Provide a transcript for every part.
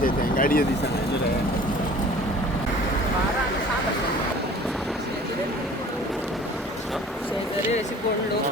ते गाडी दिसत नाही रे. शेजारी अशी कोण लोक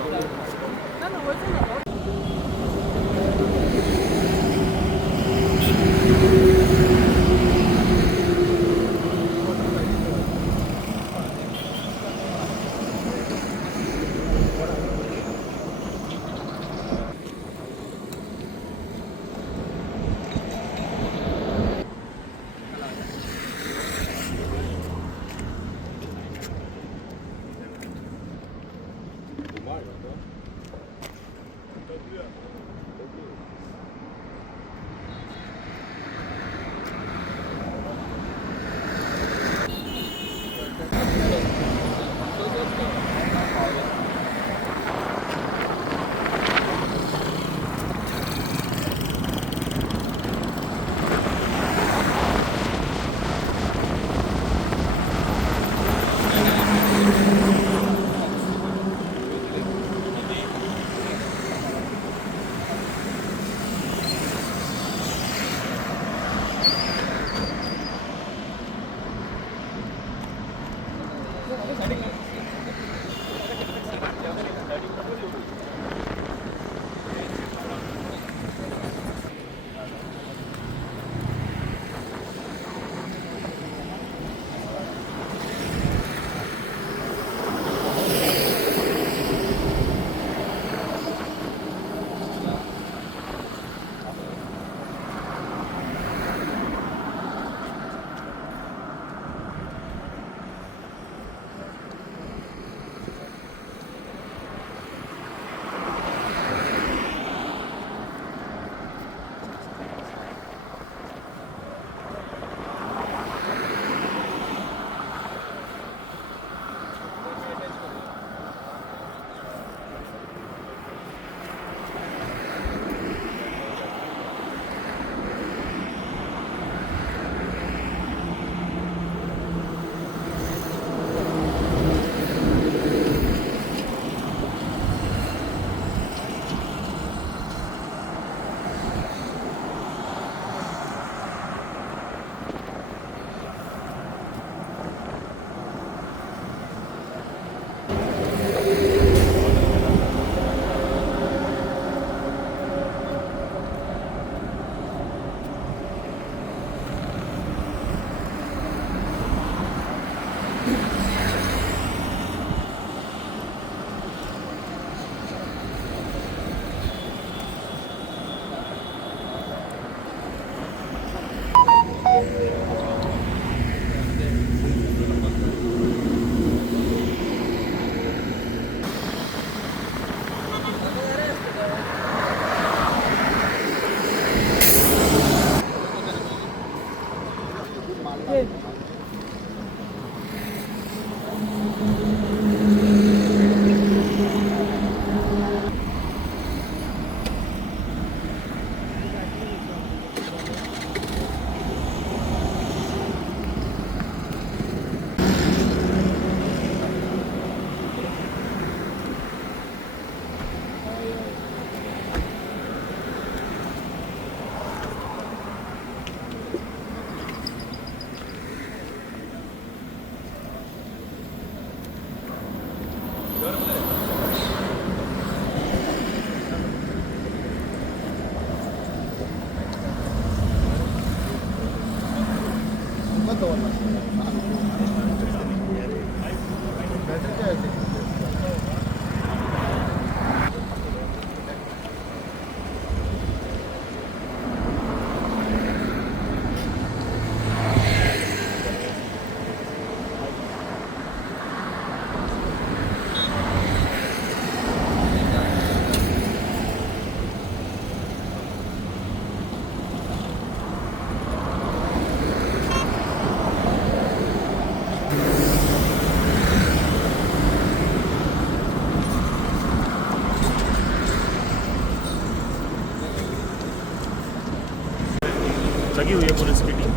लगी हुई है पुलिस की टीम,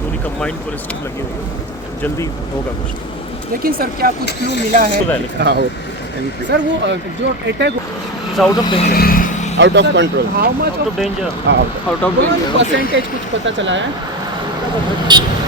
पूरी कंबाइंड पुलिस टीम लगी हुई है, जल्दी होगा कुछ। लेकिन सर क्या कुछ क्लू मिला है? हाँ, सर वो जो attack out of danger. Out of control how much out of danger हाँ आउट ऑफ परसेंटेज कुछ पता चला है